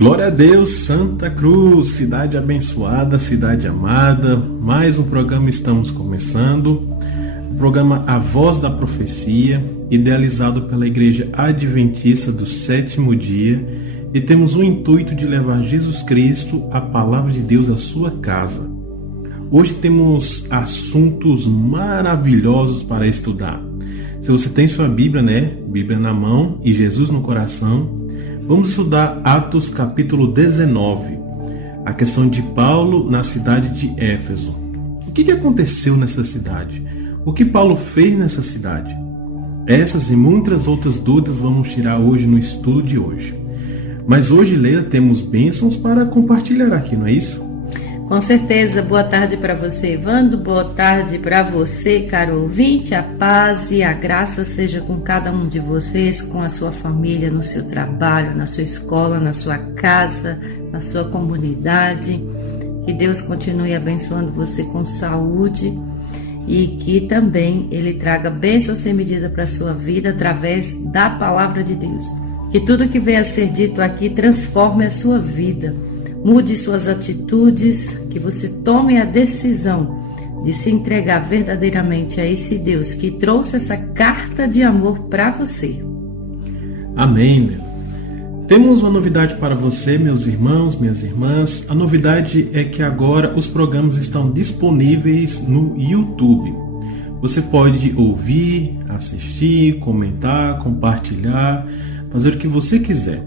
Glória a Deus, Santa Cruz, cidade abençoada, cidade amada. Mais um programa estamos começando. O programa A Voz da Profecia, idealizado pela Igreja Adventista do Sétimo Dia, e temos o intuito de levar Jesus Cristo, a Palavra de Deus, à sua casa. Hoje temos assuntos maravilhosos para estudar. Se você tem sua Bíblia, Bíblia na mão e Jesus no coração, vamos estudar Atos capítulo 19, a questão de Paulo na cidade de Éfeso. O que aconteceu nessa cidade? O que Paulo fez nessa cidade? Essas e muitas outras dúvidas vamos tirar hoje no estudo de hoje. Mas hoje, Leila, temos bênçãos para compartilhar aqui, não é isso? Com certeza. Boa tarde para você, Evandro. Boa tarde para você, caro ouvinte. A paz e a graça seja com cada um de vocês, com a sua família, no seu trabalho, na sua escola, na sua casa, na sua comunidade. Que Deus continue abençoando você com saúde e que também Ele traga bênção sem medida para a sua vida através da palavra de Deus. Que tudo que venha a ser dito aqui transforme a sua vida. Mude suas atitudes, que você tome a decisão de se entregar verdadeiramente a esse Deus que trouxe essa carta de amor para você. Amém, meu. Temos uma novidade para você, meus irmãos, minhas irmãs. A novidade é que agora os programas estão disponíveis no YouTube. Você pode ouvir, assistir, comentar, compartilhar, fazer o que você quiser.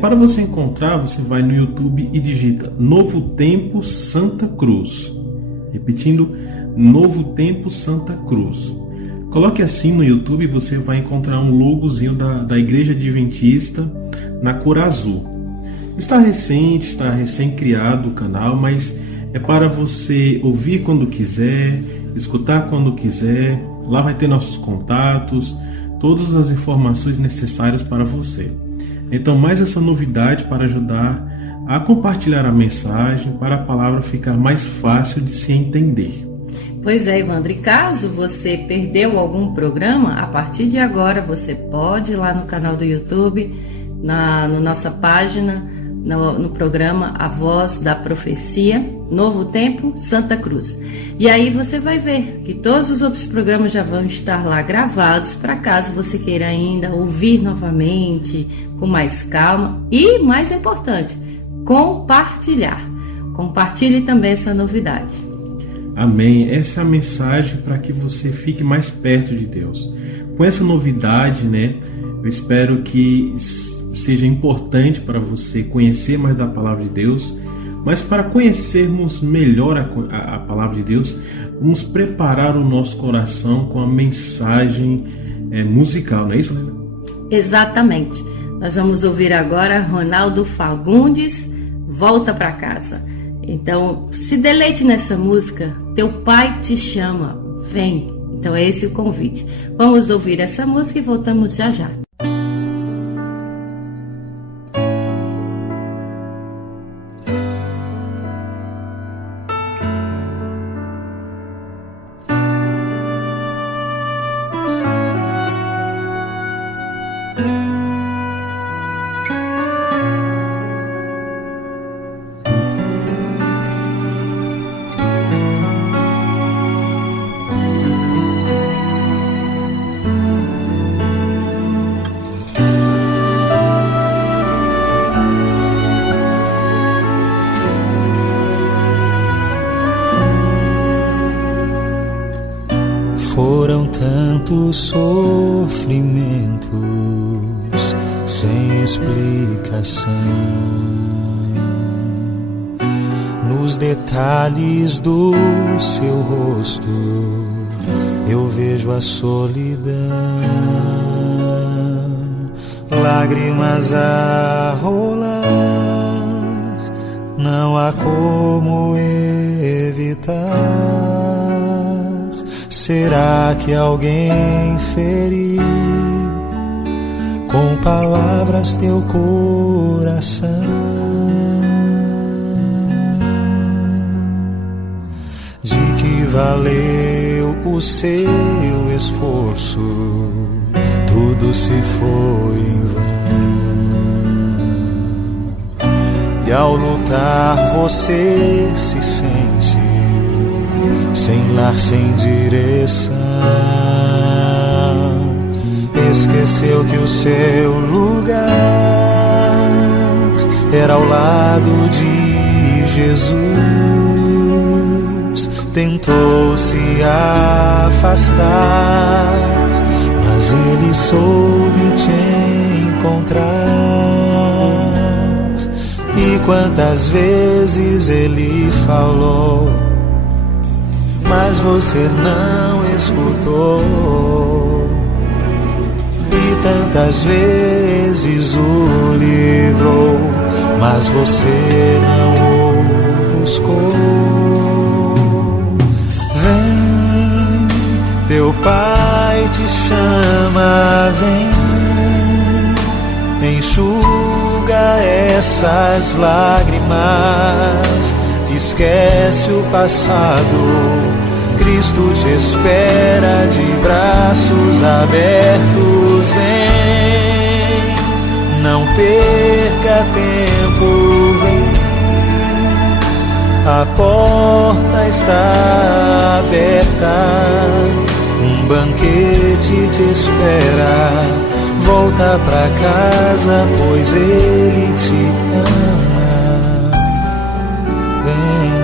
Para você encontrar, você vai no YouTube e digita Novo Tempo Santa Cruz. Repetindo, Novo Tempo Santa Cruz. Coloque assim no YouTube e você vai encontrar um logozinho da Igreja Adventista na cor azul. Está recém-criado o canal, mas é para você ouvir quando quiser, escutar quando quiser. Lá vai ter nossos contatos, todas as informações necessárias para você. Então, mais essa novidade para ajudar a compartilhar a mensagem, para a palavra ficar mais fácil de se entender. Pois é, Evandro, e caso você perdeu algum programa, a partir de agora você pode ir lá no canal do YouTube, na nossa página, no programa A Voz da Profecia, Novo Tempo, Santa Cruz. E aí você vai ver que todos os outros programas já vão estar lá gravados, para caso você queira ainda ouvir novamente, com mais calma e, mais importante, compartilhar. Compartilhe também essa novidade. Amém. Essa é a mensagem para que você fique mais perto de Deus. Com essa novidade, eu espero que seja importante para você conhecer mais da palavra de Deus, mas para conhecermos melhor a palavra de Deus, vamos preparar o nosso coração com a mensagem musical, não é isso, Lena? Exatamente. Nós vamos ouvir agora Ronaldo Fagundes, Volta para Casa. Então, se deleite nessa música, Teu Pai te chama, vem. Então é esse o convite. Vamos ouvir essa música e voltamos já já. Foram tantos sofrimentos sem explicação. Nos detalhes do seu rosto eu vejo a solidão, lágrimas a rolar, não há como evitar. Será que alguém feriu com palavras teu coração? De que valeu o seu esforço? Tudo se foi em vão. e ao lutar você se sente sem lar, sem direção. Esqueceu que o seu lugar era ao lado de Jesus. Tentou se afastar, mas ele soube te encontrar. E quantas vezes ele falou, mas você não escutou. E tantas vezes o livrou, mas você não o buscou. Vem, teu pai te chama, vem, enxuga essas lágrimas, esquece o passado. Cristo te espera de braços abertos, vem, não perca tempo, vem, a porta está aberta, um banquete te espera, volta pra casa, pois ele te ama, vem.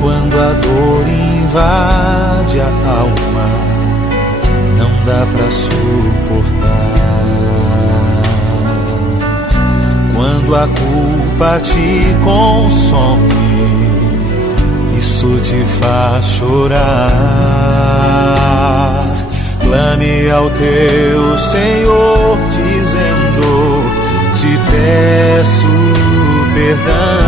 Quando a dor invade a alma, não dá pra suportar. Quando a culpa te consome, isso te faz chorar. Clame ao teu Senhor dizendo, te peço perdão.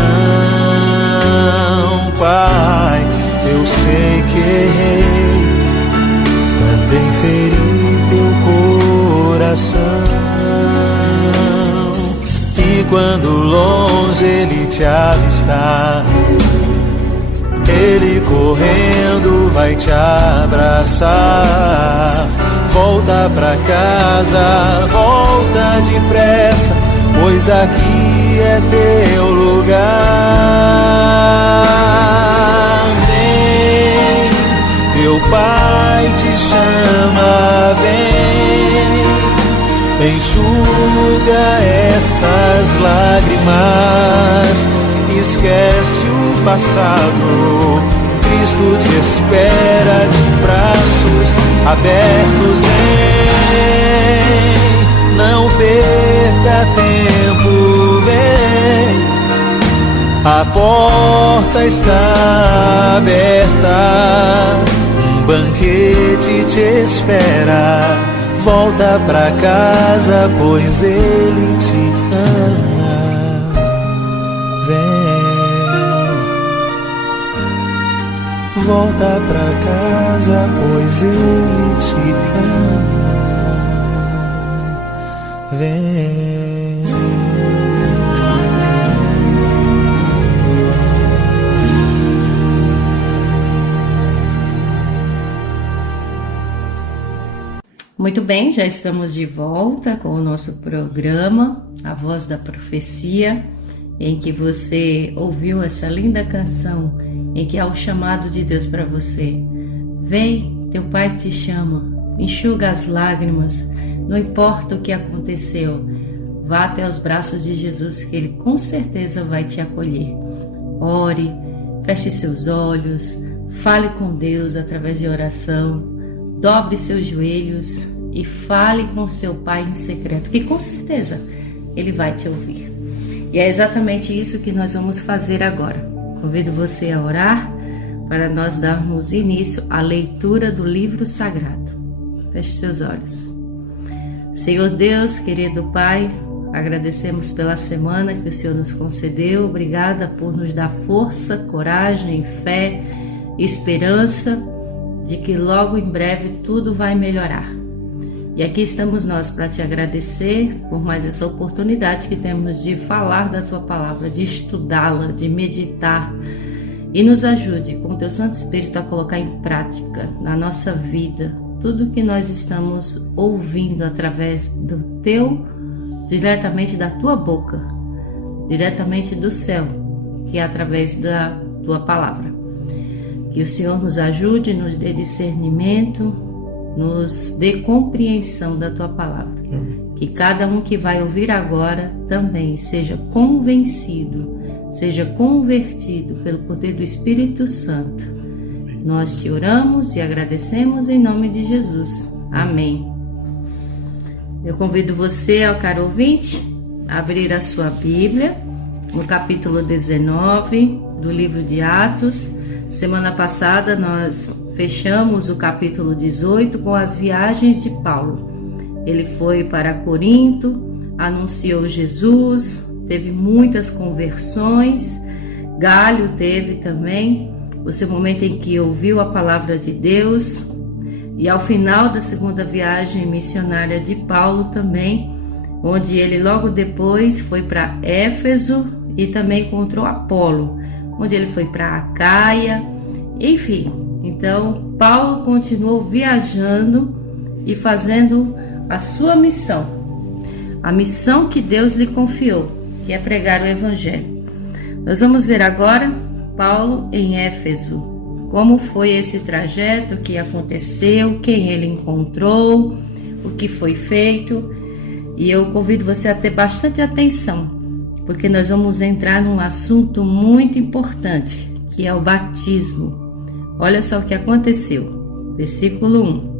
Pai, eu sei que errei, também feri teu coração. E quando longe ele te avistar, ele correndo vai te abraçar. Volta pra casa, volta depressa, pois aqui é teu lugar. Vem, teu pai te chama, vem, enxuga essas lágrimas, esquece o passado. Cristo te espera de braços abertos, vem, não perca tempo, vem, a porta está aberta, um banquete te espera, volta pra casa, pois ele te ama, vem, volta pra casa, pois ele te ama, vem. Muito bem, já estamos de volta com o nosso programa, A Voz da Profecia, em que você ouviu essa linda canção, em que há o chamado de Deus para você. Vem, teu pai te chama, enxuga as lágrimas, não importa o que aconteceu, vá até os braços de Jesus, que Ele com certeza vai te acolher. Ore, feche seus olhos, fale com Deus através de oração, dobre seus joelhos e fale com seu pai em secreto, que com certeza Ele vai te ouvir. E é exatamente isso que nós vamos fazer agora. Convido você a orar para nós darmos início à leitura do livro sagrado. Feche seus olhos. Senhor Deus, querido Pai, agradecemos pela semana que o Senhor nos concedeu. Obrigada por nos dar força, coragem, fé e esperança de que logo em breve tudo vai melhorar. E aqui estamos nós para te agradecer por mais essa oportunidade que temos de falar da tua palavra, de estudá-la, de meditar. E nos ajude com o teu Santo Espírito a colocar em prática na nossa vida tudo que nós estamos ouvindo através do teu, diretamente da tua boca, diretamente do céu, que é através da tua palavra. Que o Senhor nos ajude, nos dê discernimento, nos dê compreensão da tua palavra. Que cada um que vai ouvir agora também seja convencido, seja convertido pelo poder do Espírito Santo. Nós te oramos e agradecemos em nome de Jesus. Amém. Eu convido você, ó caro ouvinte, a abrir a sua Bíblia no capítulo 19 do livro de Atos. Semana passada nós fechamos o capítulo 18 com as viagens de Paulo. Ele foi para Corinto, anunciou Jesus, teve muitas conversões. Galho teve também o seu momento em que ouviu a palavra de Deus. E ao final da segunda viagem missionária de Paulo também, onde ele logo depois foi para Éfeso e também encontrou Apolo, onde ele foi para Acaia, enfim. Então, Paulo continuou viajando e fazendo a sua missão, a missão que Deus lhe confiou, que é pregar o Evangelho. Nós vamos ver agora Paulo em Éfeso, como foi esse trajeto, o que aconteceu, quem ele encontrou, o que foi feito. E eu convido você a ter bastante atenção, porque nós vamos entrar num assunto muito importante, que é o batismo. Olha só o que aconteceu. Versículo 1.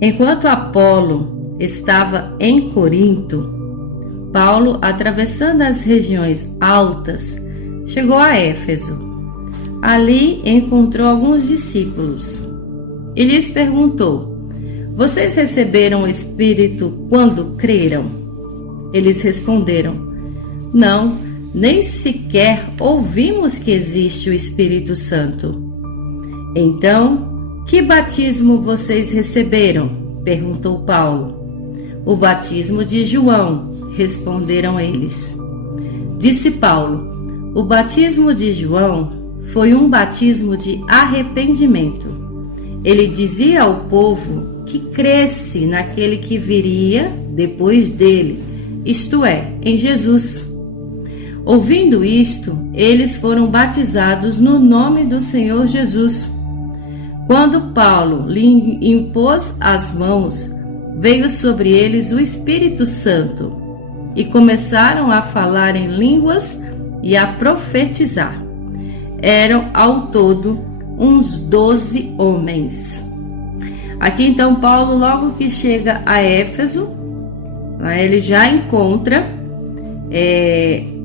Enquanto Apolo estava em Corinto, Paulo, atravessando as regiões altas, chegou a Éfeso. Ali encontrou alguns discípulos e lhes perguntou: vocês receberam o Espírito quando creram? Eles responderam: não, nem sequer ouvimos que existe o Espírito Santo. Então, que batismo vocês receberam? Perguntou Paulo. O batismo de João, responderam eles. Disse Paulo: o batismo de João foi um batismo de arrependimento. Ele dizia ao povo que cresce naquele que viria depois dele, isto é, em Jesus. Ouvindo isto, eles foram batizados no nome do Senhor Jesus. Quando Paulo lhe impôs as mãos, veio sobre eles o Espírito Santo e começaram a falar em línguas e a profetizar. Eram ao todo uns 12 homens. Aqui então Paulo, logo que chega a Éfeso, ele já encontra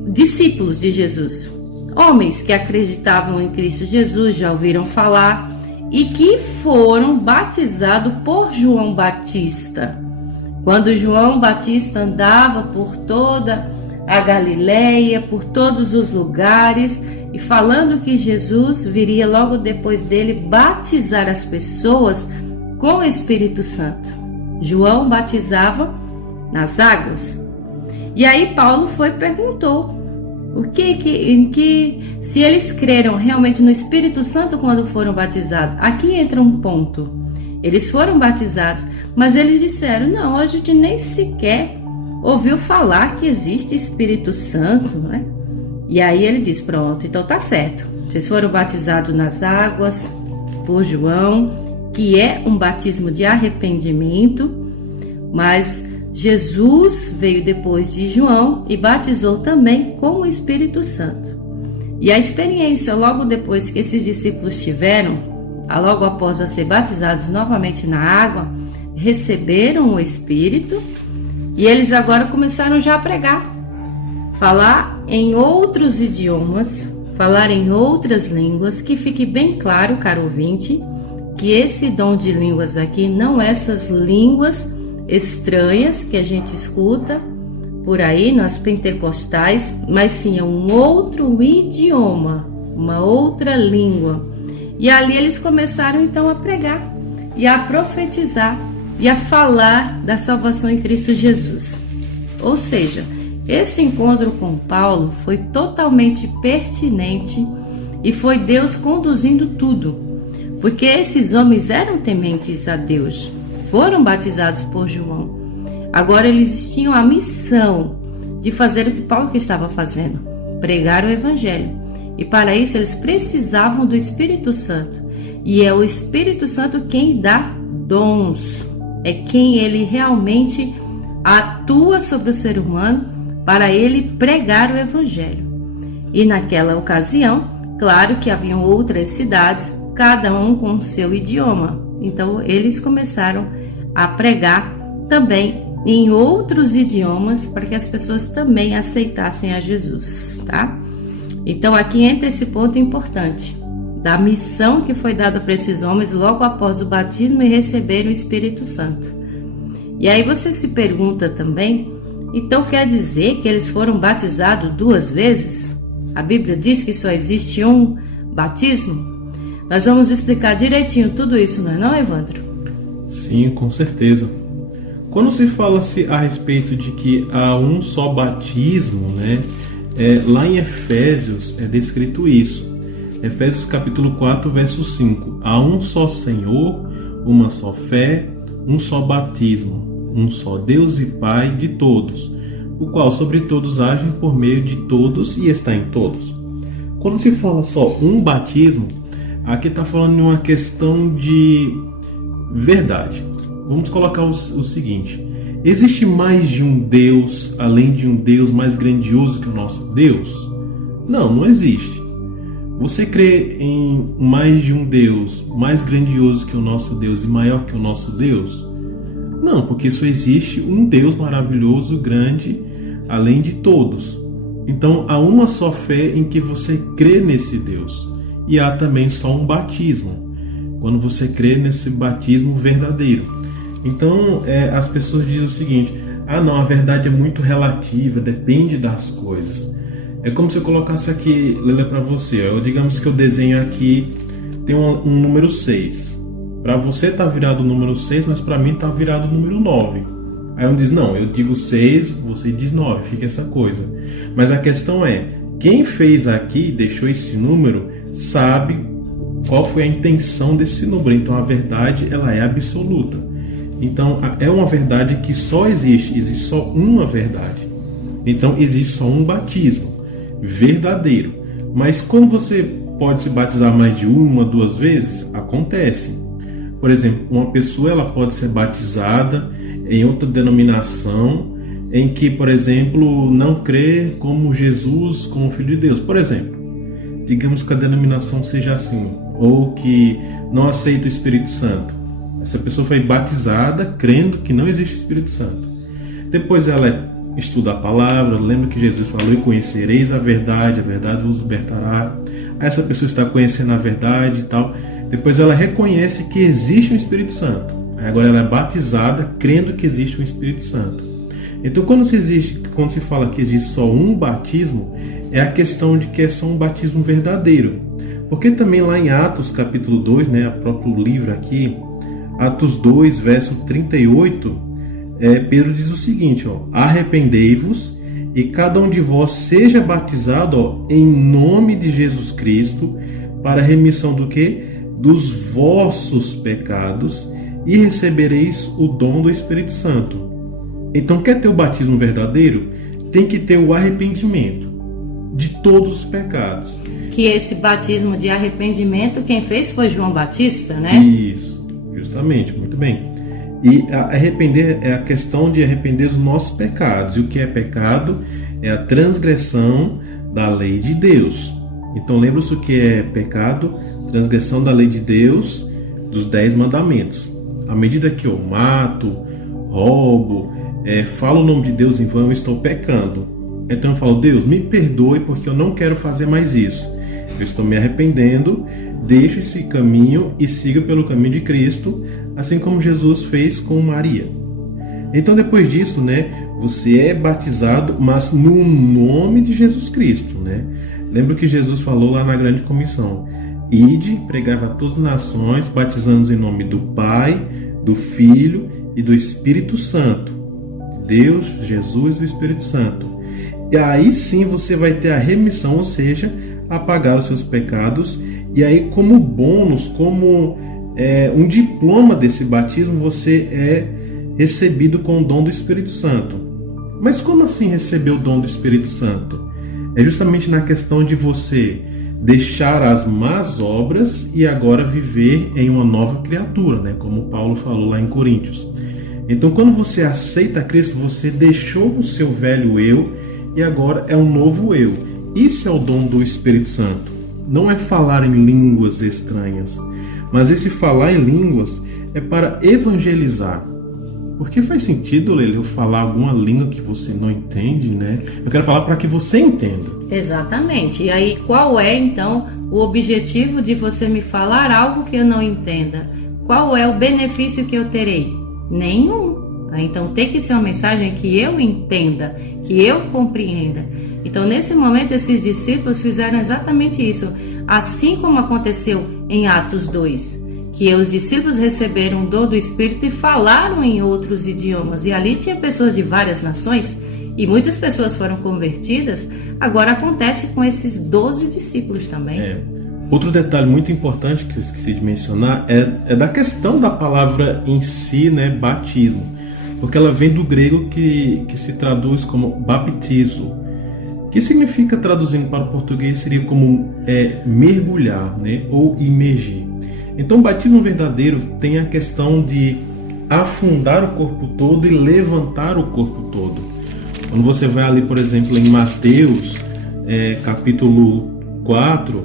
discípulos de Jesus, homens que acreditavam em Cristo Jesus, já ouviram falar e que foram batizados por João Batista. Quando João Batista andava por toda a Galileia, por todos os lugares, e falando que Jesus viria logo depois dele batizar as pessoas com o Espírito Santo. João batizava nas águas. E aí Paulo foi e perguntou se eles creram realmente no Espírito Santo quando foram batizados. Aqui entra um ponto. Eles foram batizados, mas eles disseram: não, a gente nem sequer ouviu falar que existe Espírito Santo, né? E aí ele diz: pronto, então tá certo. Vocês foram batizados nas águas por João, que é um batismo de arrependimento, mas Jesus veio depois de João e batizou também com o Espírito Santo. E a experiência logo depois que esses discípulos tiveram, logo após a ser batizados novamente na água, receberam o Espírito e eles agora começaram já a pregar, falar em outros idiomas, falar em outras línguas. Que fique bem claro, caro ouvinte, que esse dom de línguas aqui não é essas línguas estranhas que a gente escuta por aí nas pentecostais, mas sim é um outro idioma, uma outra língua. E ali eles começaram então a pregar e a profetizar e a falar da salvação em Cristo Jesus. Ou seja, esse encontro com Paulo foi totalmente pertinente e foi Deus conduzindo tudo, porque esses homens eram tementes a Deus, foram batizados por João. Agora eles tinham a missão de fazer o que Paulo estava fazendo, pregar o Evangelho. E para isso eles precisavam do Espírito Santo. E é o Espírito Santo quem dá dons, é quem ele realmente atua sobre o ser humano para ele pregar o Evangelho. E naquela ocasião, claro que haviam outras cidades, cada um com o seu idioma. Então eles começaram a pregar também em outros idiomas para que as pessoas também aceitassem a Jesus, tá? Então aqui entra esse ponto importante da missão que foi dada para esses homens logo após o batismo e receber o Espírito Santo. E aí você se pergunta também, então quer dizer que eles foram batizados 2 vezes? A Bíblia diz que só existe um batismo? Nós vamos explicar direitinho tudo isso, não é não, Evandro? Sim, com certeza. Quando se fala-se a respeito de que há um só batismo, né, lá em Efésios é descrito isso. Efésios capítulo 4, verso 5. Há um só Senhor, uma só fé, um só batismo, um só Deus e Pai de todos, o qual sobre todos age por meio de todos e está em todos. Quando se fala só um batismo, aqui está falando de uma questão de verdade. Vamos colocar o seguinte: existe mais de um Deus, além de um Deus mais grandioso que o nosso Deus? Não, não existe. Você crê em mais de um Deus mais grandioso que o nosso Deus e maior que o nosso Deus? Não, porque só existe um Deus maravilhoso, grande, além de todos. Então há uma só fé em que você crê nesse Deus. E há também só um batismo, quando você crê nesse batismo verdadeiro. Então as pessoas dizem o seguinte: não, a verdade é muito relativa, depende das coisas. É como se eu colocasse aqui, Leila, para você. Digamos que eu desenho aqui, tem um número 6. Para você tá virado o número 6, mas para mim tá virado o número 9. Aí um diz, não, eu digo 6, você diz 9, fica essa coisa. Mas a questão é, quem fez aqui, deixou esse número, sabe qual foi a intenção desse número. Então a verdade, ela é absoluta. Então é uma verdade que só existe só uma verdade. Então existe só um batismo verdadeiro. Mas como você pode se batizar mais de 1, 2 vezes? Acontece. Por exemplo, uma pessoa ela pode ser batizada em outra denominação em que, por exemplo, não crê como Jesus, como Filho de Deus. Por exemplo, digamos que a denominação seja assim, ou que não aceita o Espírito Santo. Essa pessoa foi batizada crendo que não existe o Espírito Santo. Depois ela estuda a palavra, lembra que Jesus falou: e conhecereis a verdade vos libertará. Aí essa pessoa está conhecendo a verdade e tal. Depois ela reconhece que existe um Espírito Santo. Aí agora ela é batizada crendo que existe um Espírito Santo. Então quando se fala que existe só um batismo, é a questão de que é só um batismo verdadeiro. Porque também lá em Atos capítulo 2, né, o próprio livro aqui, Atos 2, verso 38, Pedro diz o seguinte: arrependei-vos e cada um de vós seja batizado em nome de Jesus Cristo para a remissão do quê? Dos vossos pecados, e recebereis o dom do Espírito Santo. Então, quer ter o batismo verdadeiro? Tem que ter o arrependimento de todos os pecados. Que esse batismo de arrependimento, quem fez foi João Batista, né? Isso, justamente, muito bem. E arrepender é a questão de arrepender dos nossos pecados. E o que é pecado? É a transgressão da lei de Deus. Então, lembra-se o que é pecado? Transgressão da lei de Deus, dos 10 mandamentos. À medida que eu mato, roubo, falo o nome de Deus em vão, eu estou pecando. Então eu falo: Deus, me perdoe porque eu não quero fazer mais isso. Eu estou me arrependendo, deixo esse caminho e siga pelo caminho de Cristo, assim como Jesus fez com Maria. Então depois disso, né, você é batizado, mas no nome de Jesus Cristo, né? Lembra que Jesus falou lá na grande comissão: ide, pregai a todas as nações, batizando-os em nome do Pai, do Filho e do Espírito Santo. Deus, Jesus e o Espírito Santo. E aí sim você vai ter a remissão, ou seja, apagar os seus pecados. E aí, como bônus, como um diploma desse batismo, você é recebido com o dom do Espírito Santo. Mas como assim receber o dom do Espírito Santo? É justamente na questão de você deixar as más obras e agora viver em uma nova criatura, né? Como Paulo falou lá em Coríntios. Então, quando você aceita Cristo, você deixou o seu velho eu e agora é um novo eu. Isso é o dom do Espírito Santo. Não é falar em línguas estranhas, mas esse falar em línguas é para evangelizar. Porque faz sentido, Leila, eu falar alguma língua que você não entende, né? Eu quero falar para que você entenda. Exatamente. E aí, qual é, então, o objetivo de você me falar algo que eu não entenda? Qual é o benefício que eu terei? Nenhum. Então, tem que ser uma mensagem que eu entenda, que eu compreenda. Então, nesse momento, esses discípulos fizeram exatamente isso. Assim como aconteceu em Atos 2. Que os discípulos receberam o dom do Espírito e falaram em outros idiomas. E ali tinha pessoas de várias nações e muitas pessoas foram convertidas. Agora acontece com esses 12 discípulos também. Outro detalhe muito importante que eu esqueci de mencionar é da questão da palavra em si, né, batismo. Porque ela vem do grego que se traduz como baptizo, que significa, traduzindo para o português, seria como mergulhar, né, ou imergir. Então, o batismo verdadeiro tem a questão de afundar o corpo todo e levantar o corpo todo. Quando você vai ali, por exemplo, em Mateus, capítulo 4,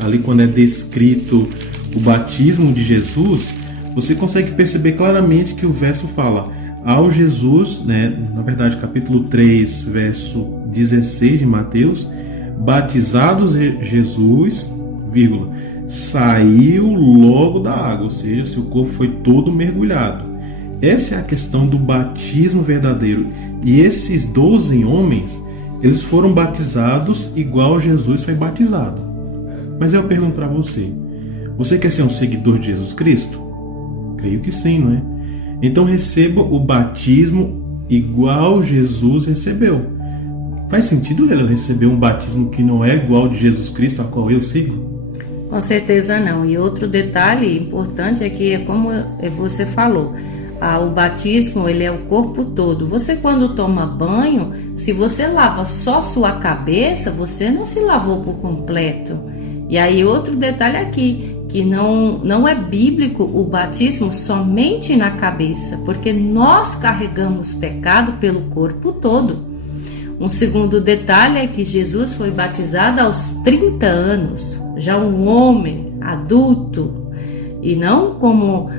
ali quando é descrito o batismo de Jesus, você consegue perceber claramente que o verso fala ao Jesus, né, na verdade, capítulo 3, verso 16 de Mateus, batizados Jesus, vírgula, saiu logo da água, ou seja, seu corpo foi todo mergulhado. Essa é a questão do batismo verdadeiro. E esses 12 homens, eles foram batizados igual Jesus foi batizado. Mas eu pergunto para você, você quer ser um seguidor de Jesus Cristo? Creio que sim, não é? Então receba o batismo igual Jesus recebeu. Faz sentido ele receber um batismo que não é igual de Jesus Cristo, a qual eu sigo? Com certeza não. E outro detalhe importante é que, como você falou, o batismo ele é o corpo todo. Você, quando toma banho, se você lava só sua cabeça, você não se lavou por completo. E aí outro detalhe aqui, que não é bíblico o batismo somente na cabeça, porque nós carregamos pecado pelo corpo todo. Um segundo detalhe é que Jesus foi batizado aos 30 anos, já um homem adulto, e não como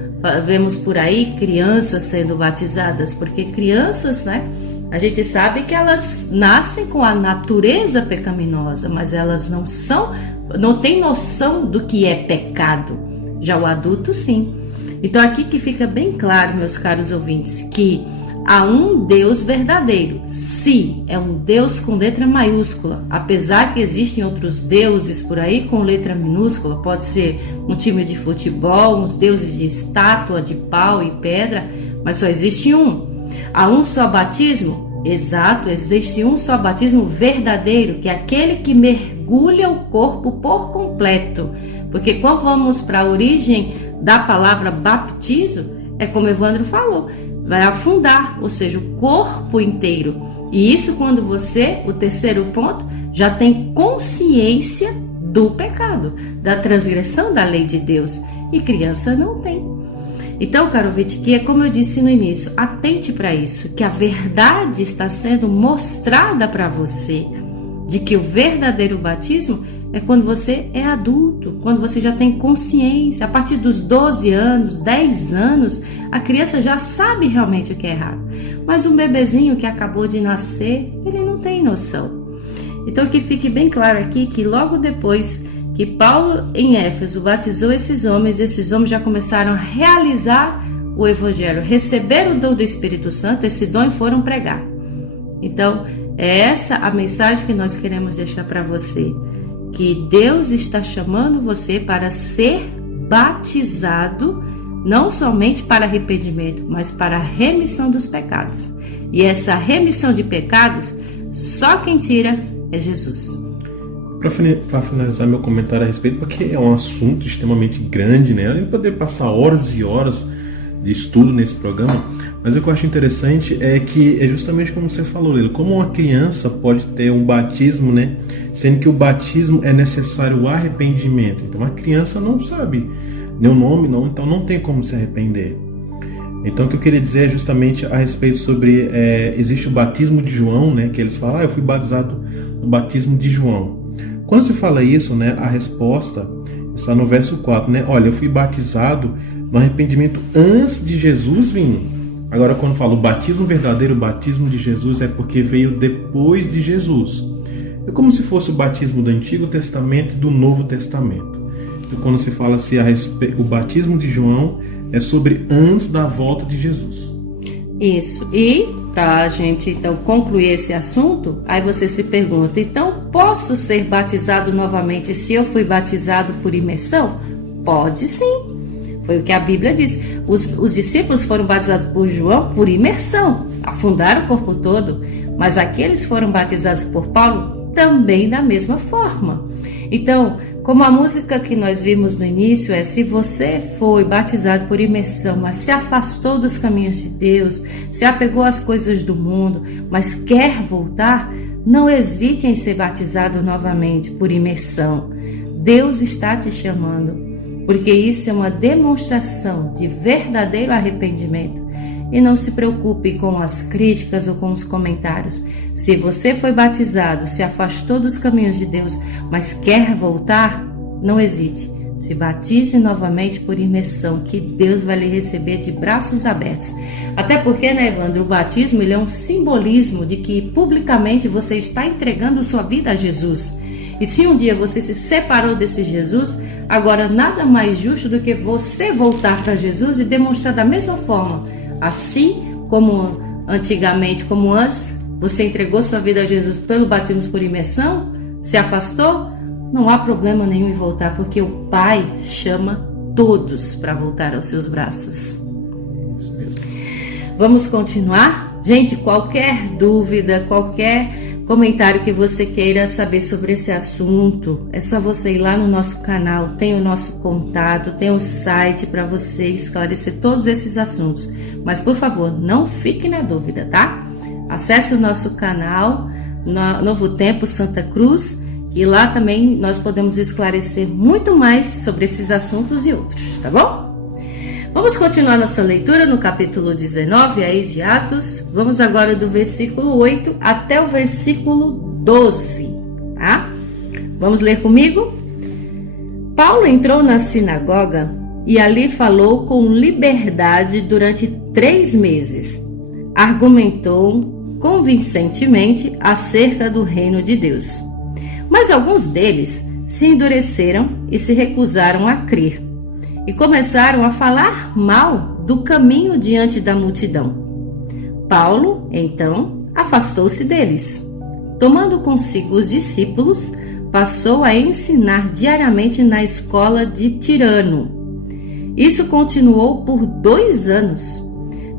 vemos por aí crianças sendo batizadas, porque crianças, né, a gente sabe que elas nascem com a natureza pecaminosa, mas elas não têm noção do que é pecado. Já o adulto, sim. Então aqui que fica bem claro, meus caros ouvintes, que há um Deus verdadeiro. Sim, é um Deus com letra maiúscula. Apesar que existem outros deuses por aí com letra minúscula, pode ser um time de futebol, uns deuses de estátua, de pau e pedra, mas só existe um. Há um só batismo? Exato, existe um só batismo verdadeiro, que é aquele que mergulha o corpo por completo. Porque quando vamos para a origem da palavra baptizo, é como Evandro falou, vai afundar, ou seja, o corpo inteiro. E isso quando você, o terceiro ponto, já tem consciência do pecado, da transgressão da lei de Deus. E criança não tem. Então, caro ouvinte, que é como eu disse no início, atente para isso, que a verdade está sendo mostrada para você, de que o verdadeiro batismo é quando você é adulto, quando você já tem consciência. A partir dos 12 anos, 10 anos, a criança já sabe realmente o que é errado. Mas um bebezinho que acabou de nascer, ele não tem noção. Então que fique bem claro aqui que logo depois que Paulo em Éfeso batizou esses homens já começaram a realizar o evangelho, receberam o dom do Espírito Santo, esse dom e foram pregar. Então é essa a mensagem que nós queremos deixar para você, que Deus está chamando você para ser batizado não somente para arrependimento, mas para a remissão dos pecados. E essa remissão de pecados, só quem tira é Jesus. Para finalizar meu comentário a respeito, porque é um assunto extremamente grande, né? Eu poder passar horas e horas de estudo nesse programa, mas o que eu acho interessante é que é justamente como você falou, Lilo, como uma criança pode ter um batismo, né? Sendo que o batismo é necessário o arrependimento. Então a criança não sabe nem o nome, não, então não tem como se arrepender. Então o que eu queria dizer é justamente a respeito sobre, existe o batismo de João, né? Que eles falam, eu fui batizado no batismo de João. Quando se fala isso, né, a resposta está no verso 4, né? Olha, eu fui batizado no arrependimento antes de Jesus vir. Agora, quando fala o batismo verdadeiro, o batismo de Jesus é porque veio depois de Jesus. É como se fosse o batismo do Antigo Testamento e do Novo Testamento. Então, quando se fala assim, o batismo de João é sobre antes da volta de Jesus. Isso. E para a gente então concluir esse assunto, aí você se pergunta, então posso ser batizado novamente se eu fui batizado por imersão? Pode sim. Foi o que a Bíblia diz. Os discípulos foram batizados por João por imersão, afundaram o corpo todo, mas aqueles foram batizados por Paulo também da mesma forma. Então, como a música que nós vimos no início se você foi batizado por imersão, mas se afastou dos caminhos de Deus, se apegou às coisas do mundo, mas quer voltar, não hesite em ser batizado novamente por imersão. Deus está te chamando, porque isso é uma demonstração de verdadeiro arrependimento. E não se preocupe com as críticas ou com os comentários. Se você foi batizado, se afastou dos caminhos de Deus, mas quer voltar, não hesite. Se batize novamente por imersão, que Deus vai lhe receber de braços abertos. Até porque, né, Evandro, o batismo ele é um simbolismo de que publicamente você está entregando sua vida a Jesus. E se um dia você se separou desse Jesus, agora nada mais justo do que você voltar para Jesus e demonstrar da mesma forma. Assim como antigamente, como antes, você entregou sua vida a Jesus pelo batismo por imersão, se afastou, não há problema nenhum em voltar, porque o Pai chama todos para voltar aos seus braços. Isso mesmo. Vamos continuar? Gente, qualquer dúvida, qualquer comentário que você queira saber sobre esse assunto, é só você ir lá no nosso canal, tem o nosso contato, tem o site para você esclarecer todos esses assuntos. Mas, por favor, não fique na dúvida, tá? Acesse o nosso canal, Novo Tempo Santa Cruz, e lá também nós podemos esclarecer muito mais sobre esses assuntos e outros, tá bom? Vamos continuar nossa leitura no capítulo 19 aí de Atos. Vamos agora do versículo 8 até o versículo 12, tá? Vamos ler comigo? Paulo entrou na sinagoga e ali falou com liberdade durante 3 meses. Argumentou convincentemente acerca do reino de Deus. Mas alguns deles se endureceram e se recusaram a crer. E começaram a falar mal do caminho diante da multidão. Paulo, então, afastou-se deles. Tomando consigo os discípulos, passou a ensinar diariamente na escola de Tirano. Isso continuou por 2 anos,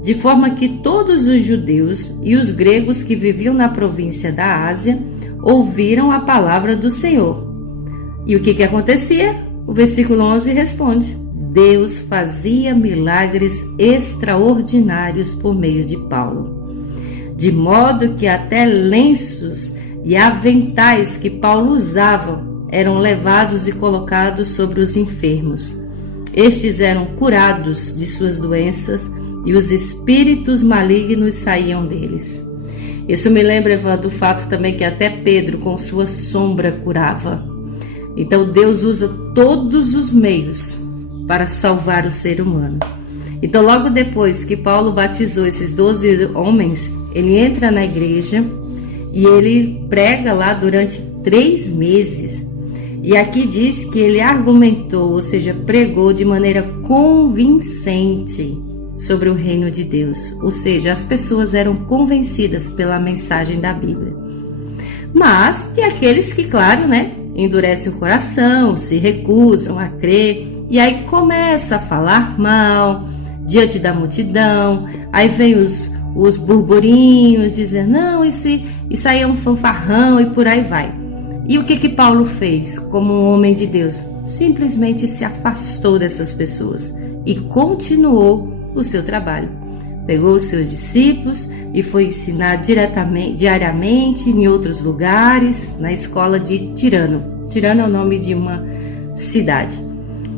de forma que todos os judeus e os gregos que viviam na província da Ásia ouviram a palavra do Senhor. E o que acontecia? O versículo 11 responde: Deus fazia milagres extraordinários por meio de Paulo, de modo que até lenços e aventais que Paulo usava eram levados e colocados sobre os enfermos. Estes eram curados de suas doenças e os espíritos malignos saíam deles. Isso me lembra do fato também que até Pedro com sua sombra curava. Então Deus usa todos os meios para salvar o ser humano. Então logo depois que Paulo batizou esses 12 homens, ele entra na igreja e ele prega lá durante 3 meses. E aqui diz que ele argumentou, ou seja, pregou de maneira convincente sobre o reino de Deus. Ou seja, as pessoas eram convencidas pela mensagem da Bíblia. Mas tem aqueles que, claro, endurecem o coração, se recusam a crer E aí começa a falar mal diante da multidão, aí vem os burburinhos dizendo, não, isso aí é um fanfarrão, e por aí vai. E o que Paulo fez como um homem de Deus? Simplesmente se afastou dessas pessoas e continuou o seu trabalho. Pegou os seus discípulos e foi ensinar diariamente em outros lugares, na escola de Tirano. Tirano é o nome de uma cidade.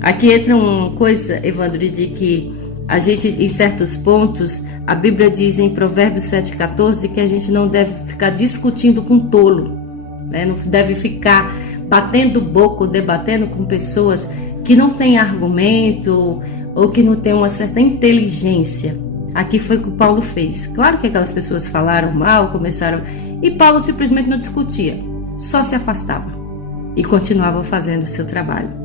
Aqui entra uma coisa, Evandro, de que a gente, em certos pontos, a Bíblia diz em Provérbios 7,14 que a gente não deve ficar discutindo com tolo, né? Não deve ficar batendo boca, debatendo com pessoas que não têm argumento ou que não têm uma certa inteligência. Aqui foi o que o Paulo fez. Claro que aquelas pessoas falaram mal, começaram... E Paulo simplesmente não discutia, só se afastava e continuava fazendo o seu trabalho.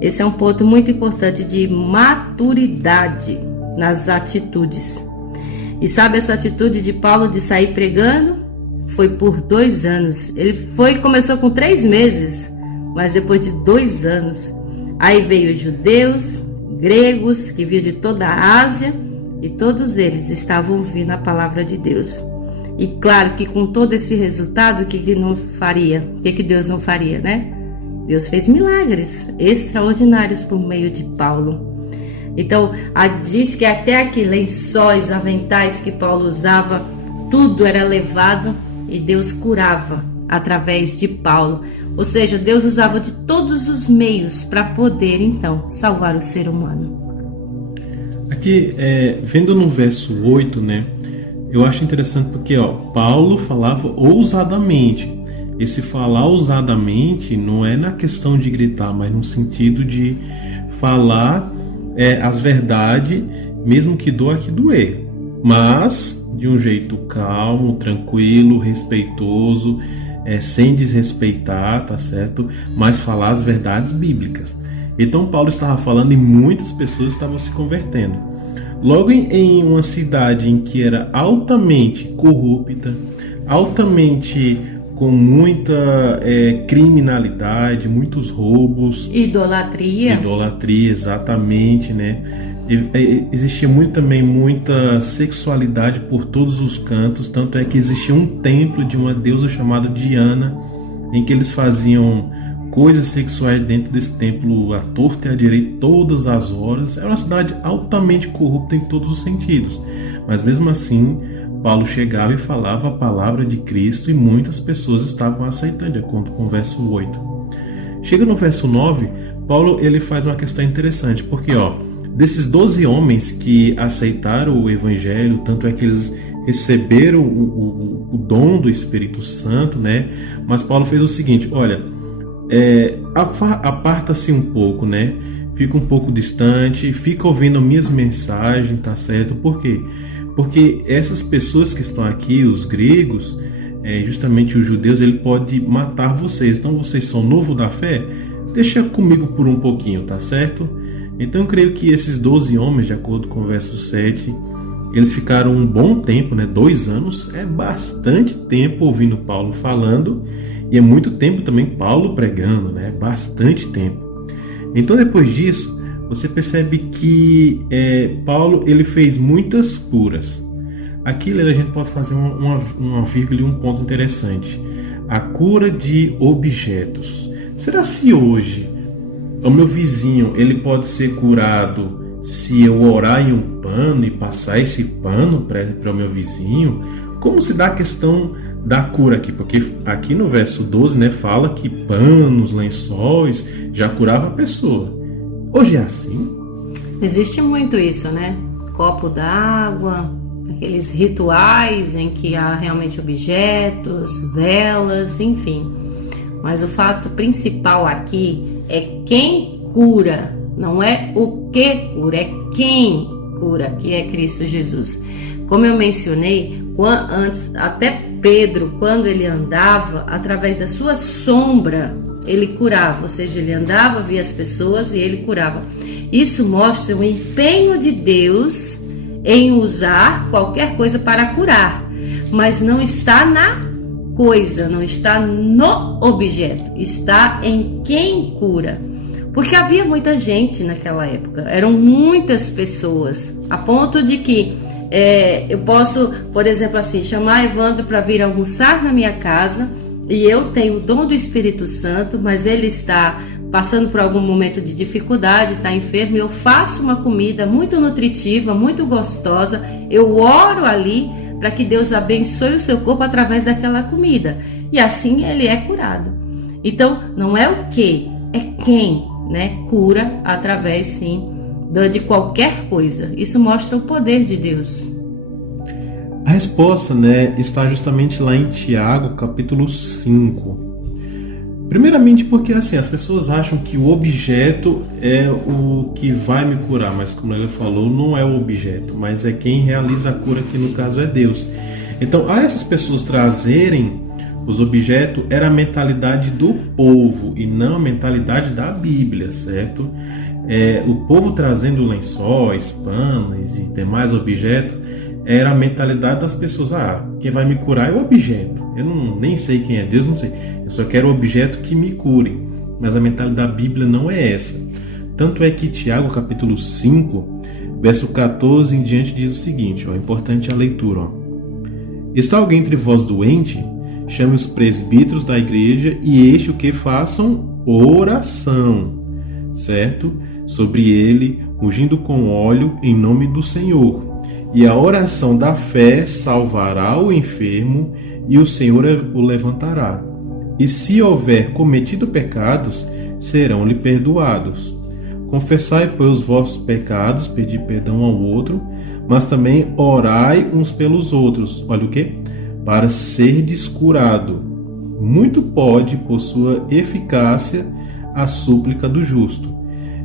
Esse é um ponto muito importante de maturidade nas atitudes. E sabe essa atitude de Paulo de sair pregando? Foi por 2 anos. Ele começou com 3 meses, mas depois de 2 anos. Aí veio os judeus, gregos, que vinham de toda a Ásia, e todos eles estavam ouvindo a palavra de Deus. E claro que com todo esse resultado, o que Deus não faria, né? Deus fez milagres extraordinários por meio de Paulo. Então, diz que até aqui lençóis, aventais que Paulo usava, tudo era levado e Deus curava através de Paulo. Ou seja, Deus usava de todos os meios para poder, então, salvar o ser humano. Aqui, vendo no verso 8, né, eu acho interessante porque Paulo falava ousadamente. Esse falar ousadamente não é na questão de gritar, mas no sentido de falar as verdades, mesmo que doa que doer, mas de um jeito calmo, tranquilo, respeitoso, sem desrespeitar, tá certo? Mas falar as verdades bíblicas. Então Paulo estava falando e muitas pessoas estavam se convertendo. Logo em uma cidade em que era altamente corrupta, altamente com muita criminalidade, muitos roubos. Idolatria, exatamente, né? Existia também muita sexualidade por todos os cantos, tanto é que existia um templo de uma deusa chamada Diana, em que eles faziam coisas sexuais dentro desse templo à torta e à direita todas as horas. Era uma cidade altamente corrupta em todos os sentidos, mas mesmo assim Paulo chegava e falava a palavra de Cristo e muitas pessoas estavam aceitando, de acordo com o verso 8. Chega no verso 9, Paulo ele faz uma questão interessante, porque desses 12 homens que aceitaram o evangelho, tanto é que eles receberam o dom do Espírito Santo, né? Mas Paulo fez o seguinte, aparta-se um pouco, né? Fica um pouco distante, fica ouvindo minhas mensagens, tá certo? Por quê? Porque essas pessoas que estão aqui, os gregos, justamente os judeus, ele pode matar vocês. Então vocês são novo da fé? Deixa comigo por um pouquinho, tá certo? Então eu creio que esses 12 homens, de acordo com o verso 7, eles ficaram um bom tempo, né? 2 anos é bastante tempo ouvindo Paulo falando, e é muito tempo também Paulo pregando, né? Bastante tempo. Então depois disso, você percebe que Paulo ele fez muitas curas. Aqui a gente pode fazer uma vírgula e um ponto interessante. A cura de objetos. Será se hoje o meu vizinho ele pode ser curado se eu orar em um pano e passar esse pano para o meu vizinho? Como se dá a questão da cura aqui? Porque aqui no verso 12, né, fala que panos, lençóis já curava a pessoa. Hoje é assim? Existe muito isso, né? Copo d'água, aqueles rituais em que há realmente objetos, velas, enfim. Mas o fato principal aqui é quem cura, não é o que cura, é quem cura, que é Cristo Jesus. Como eu mencionei, antes, até Pedro, quando ele andava, através da sua sombra, ele curava, ou seja, ele andava, via as pessoas e ele curava. Isso mostra o empenho de Deus em usar qualquer coisa para curar, mas não está na coisa, não está no objeto, está em quem cura. Porque havia muita gente naquela época, eram muitas pessoas, a ponto de que eu posso, por exemplo, assim, chamar Evandro para vir almoçar na minha casa, e eu tenho o dom do Espírito Santo, mas ele está passando por algum momento de dificuldade, está enfermo, e eu faço uma comida muito nutritiva, muito gostosa, eu oro ali para que Deus abençoe o seu corpo através daquela comida, e assim ele é curado. Então, não é o que, é quem, né, cura através, sim, de qualquer coisa. Isso mostra o poder de Deus. A resposta, né, está justamente lá em Tiago, capítulo 5. Primeiramente porque assim, as pessoas acham que o objeto é o que vai me curar, mas como ele falou, não é o objeto, mas é quem realiza a cura, que no caso é Deus. Então, a essas pessoas trazerem os objetos, era a mentalidade do povo e não a mentalidade da Bíblia, certo? O povo trazendo lençóis, panos e demais objetos, era a mentalidade das pessoas. Quem vai me curar é o objeto. Eu nem sei quem é Deus, não sei. Eu só quero o objeto que me cure. Mas a mentalidade da Bíblia não é essa. Tanto é que Tiago, capítulo 5, verso 14 em diante, diz o seguinte, é importante a leitura. Está alguém entre vós doente? Chame os presbíteros da igreja e este o que façam oração, certo? Sobre ele, ungindo com óleo em nome do Senhor. E a oração da fé salvará o enfermo e o Senhor o levantará. E se houver cometido pecados, serão-lhe perdoados. Confessai, pois, os vossos pecados, pedi perdão ao outro, mas também orai uns pelos outros. Olha o que? Para serdes curado. Muito pode, por sua eficácia, a súplica do justo.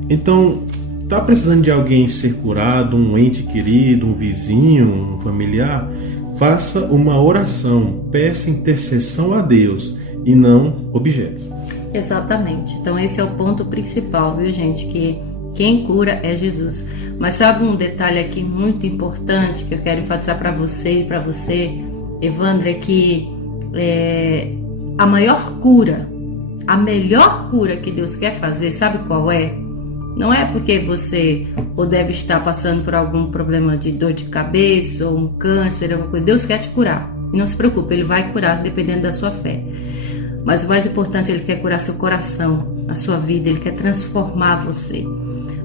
Então, está precisando de alguém ser curado, um ente querido, um vizinho, um familiar? Faça uma oração, peça intercessão a Deus e não objetos. Exatamente. Então esse é o ponto principal, viu, gente? Que quem cura é Jesus. Mas sabe um detalhe aqui muito importante que eu quero enfatizar para você e para você, Evandro, é que a maior cura, a melhor cura que Deus quer fazer, sabe qual é? Não é porque você ou deve estar passando por algum problema de dor de cabeça ou um câncer, alguma coisa. Deus quer te curar. E não se preocupe, Ele vai curar dependendo da sua fé. Mas o mais importante, Ele quer curar seu coração, a sua vida. Ele quer transformar você.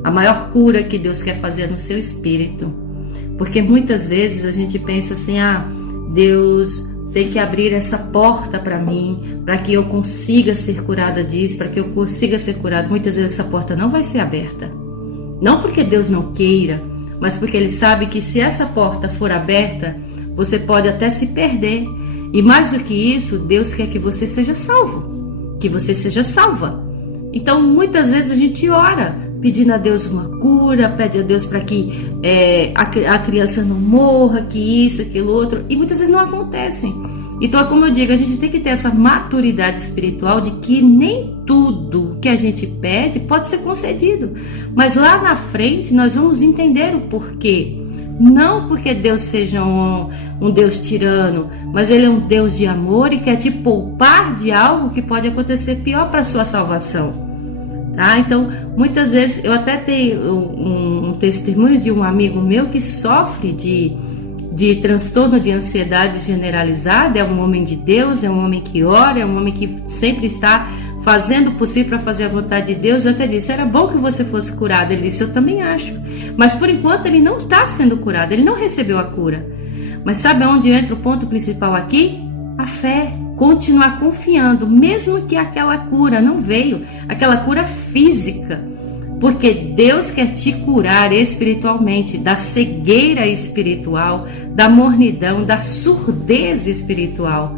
A maior cura que Deus quer fazer é no seu espírito. Porque muitas vezes a gente pensa assim, Deus tem que abrir essa porta para mim, para que eu consiga ser curada disso, para que eu consiga ser curado. Muitas vezes essa porta não vai ser aberta. Não porque Deus não queira, mas porque Ele sabe que se essa porta for aberta, você pode até se perder. E mais do que isso, Deus quer que você seja salvo, que você seja salva. Então, muitas vezes a gente ora, pedindo a Deus uma cura, pede a Deus para que a criança não morra, que isso, aquilo outro, e muitas vezes não acontecem. Então, como eu digo, a gente tem que ter essa maturidade espiritual de que nem tudo que a gente pede pode ser concedido. Mas lá na frente nós vamos entender o porquê. Não porque Deus seja um Deus tirano, mas Ele é um Deus de amor e quer te poupar de algo que pode acontecer pior para a sua salvação. Tá? Então, muitas vezes, eu até tenho um testemunho de um amigo meu que sofre de transtorno de ansiedade generalizada. É um homem de Deus, é um homem que ora, é um homem que sempre está fazendo o possível para fazer a vontade de Deus. Eu até disse, era bom que você fosse curado. Ele disse, eu também acho. Mas por enquanto ele não está sendo curado, ele não recebeu a cura. Mas sabe onde entra o ponto principal aqui? A fé. Continuar confiando, mesmo que aquela cura não veio, aquela cura física. Porque Deus quer te curar espiritualmente, da cegueira espiritual, da mornidão, da surdez espiritual.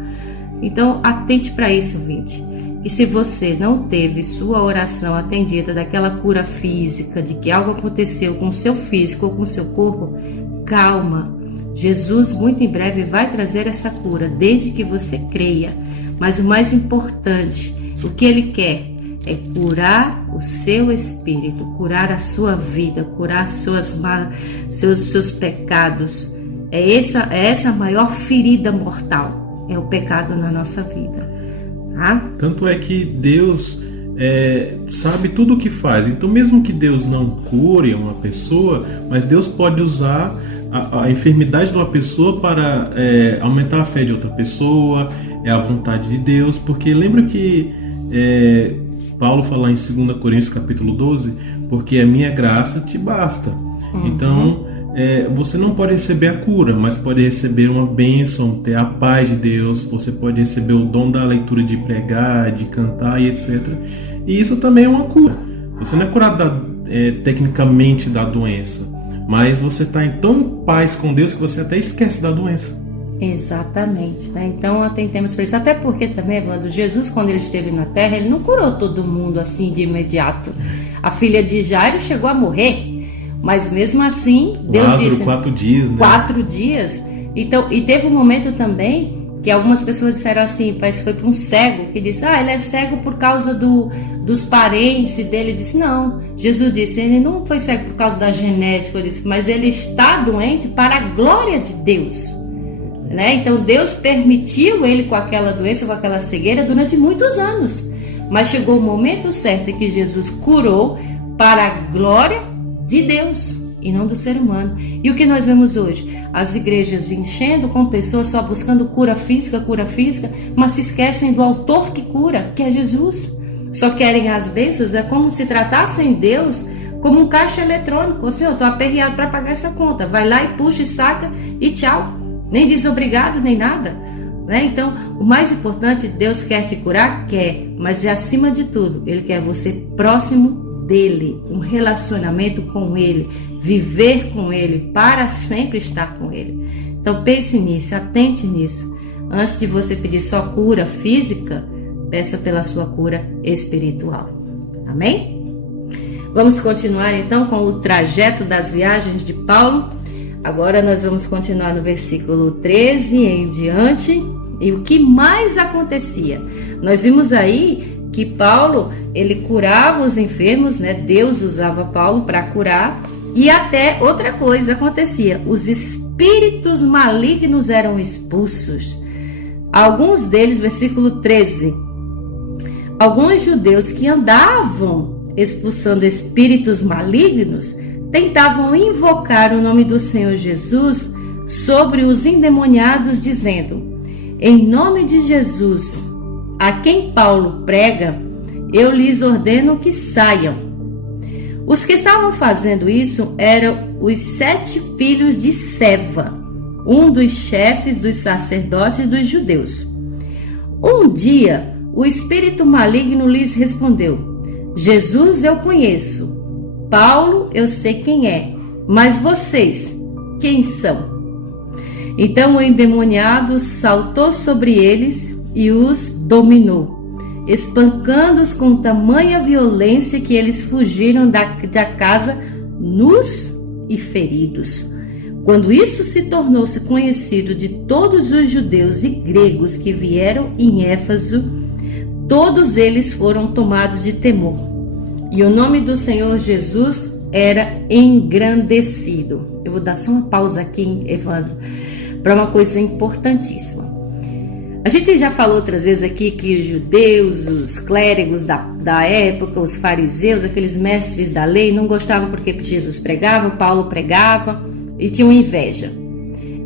Então, atente para isso, ouvinte. E se você não teve sua oração atendida daquela cura física, de que algo aconteceu com o seu físico ou com o seu corpo, calma. Jesus muito em breve vai trazer essa cura, desde que você creia. Mas o mais importante, o que Ele quer é curar o seu espírito, curar a sua vida, curar seus pecados. É essa a maior ferida mortal, é o pecado na nossa vida. Tá? Tanto é que Deus sabe tudo o que faz. Então, mesmo que Deus não cure uma pessoa, mas Deus pode usar a enfermidade de uma pessoa para aumentar a fé de outra pessoa, é a vontade de Deus, porque lembra que Paulo fala em 2 Coríntios capítulo 12, porque a minha graça te basta. Então, você não pode receber a cura, mas pode receber uma bênção, ter a paz de Deus, você pode receber o dom da leitura, de pregar, de cantar e etc. E isso também é uma cura. Você não é curado tecnicamente da doença, mas você está em tão paz com Deus que você até esquece da doença. Exatamente, né? Então atentemos para isso, até porque também, Evandro, Jesus, quando ele esteve na terra, ele não curou todo mundo assim de imediato. A filha de Jairo chegou a morrer, mas mesmo assim Deus Lázaro, disse 4 dias, né? 4 dias. Então, e teve um momento também que algumas pessoas disseram assim, parece que foi para um cego, que disse, ele é cego por causa dos parentes dele. Disse, não, Jesus disse, ele não foi cego por causa da genética, disse, mas ele está doente para a glória de Deus, né? Então Deus permitiu ele com aquela doença, com aquela cegueira durante muitos anos, mas chegou o momento certo em que Jesus curou para a glória de Deus e não do ser humano. E o que nós vemos hoje? As igrejas enchendo com pessoas só buscando cura física, mas se esquecem do autor que cura, que é Jesus. Só querem as bênçãos, é como se tratassem Deus como um caixa eletrônico. Senhor, estou aperreado para pagar essa conta. Vai lá e puxa e saca e tchau. Nem diz obrigado, nem nada. Né? Então, o mais importante, Deus quer te curar? Quer. Mas é acima de tudo, Ele quer você próximo dele, um relacionamento com ele, viver com ele, para sempre estar com ele. Então pense nisso, atente nisso. Antes de você pedir só cura física, peça pela sua cura espiritual. Amém? Vamos continuar então com o trajeto das viagens de Paulo. Agora nós vamos continuar no versículo 13 em diante. E o que mais acontecia? Nós vimos aí que Paulo, ele curava os enfermos, né? Deus usava Paulo para curar. E até outra coisa acontecia, os espíritos malignos eram expulsos. Alguns deles, versículo 13, alguns judeus que andavam expulsando espíritos malignos, tentavam invocar o nome do Senhor Jesus sobre os endemoniados, dizendo, em nome de Jesus, a quem Paulo prega, eu lhes ordeno que saiam. Os que estavam fazendo isso eram os 7 filhos de Seva, um dos chefes dos sacerdotes dos judeus. Um dia, o espírito maligno lhes respondeu, Jesus eu conheço, Paulo eu sei quem é, mas vocês, quem são? Então o endemoniado saltou sobre eles e os dominou, espancando-os com tamanha violência que eles fugiram da casa nus e feridos. Quando isso se tornou-se conhecido de todos os judeus e gregos que vieram em Éfeso, todos eles foram tomados de temor, e o nome do Senhor Jesus era engrandecido. Eu vou dar só uma pausa aqui, Evandro, para uma coisa importantíssima. A gente já falou outras vezes aqui que os judeus, os clérigos da época, os fariseus, aqueles mestres da lei, não gostavam porque Jesus pregava, Paulo pregava e tinham inveja.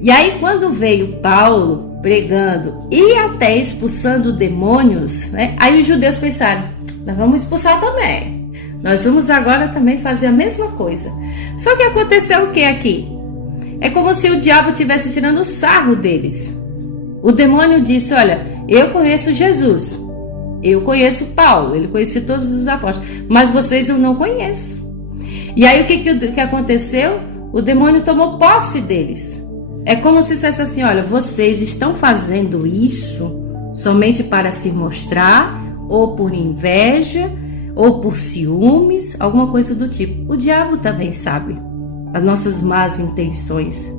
E aí quando veio Paulo pregando e até expulsando demônios, né, aí os judeus pensaram, nós vamos expulsar também. Nós vamos agora também fazer a mesma coisa. Só que aconteceu o que aqui? É como se o diabo estivesse tirando o sarro deles. O demônio disse, olha, eu conheço Jesus, eu conheço Paulo, ele conhecia todos os apóstolos, mas vocês eu não conheço. E aí o que aconteceu? O demônio tomou posse deles. É como se dissesse assim, olha, vocês estão fazendo isso somente para se mostrar, ou por inveja, ou por ciúmes, alguma coisa do tipo. O diabo também sabe as nossas más intenções.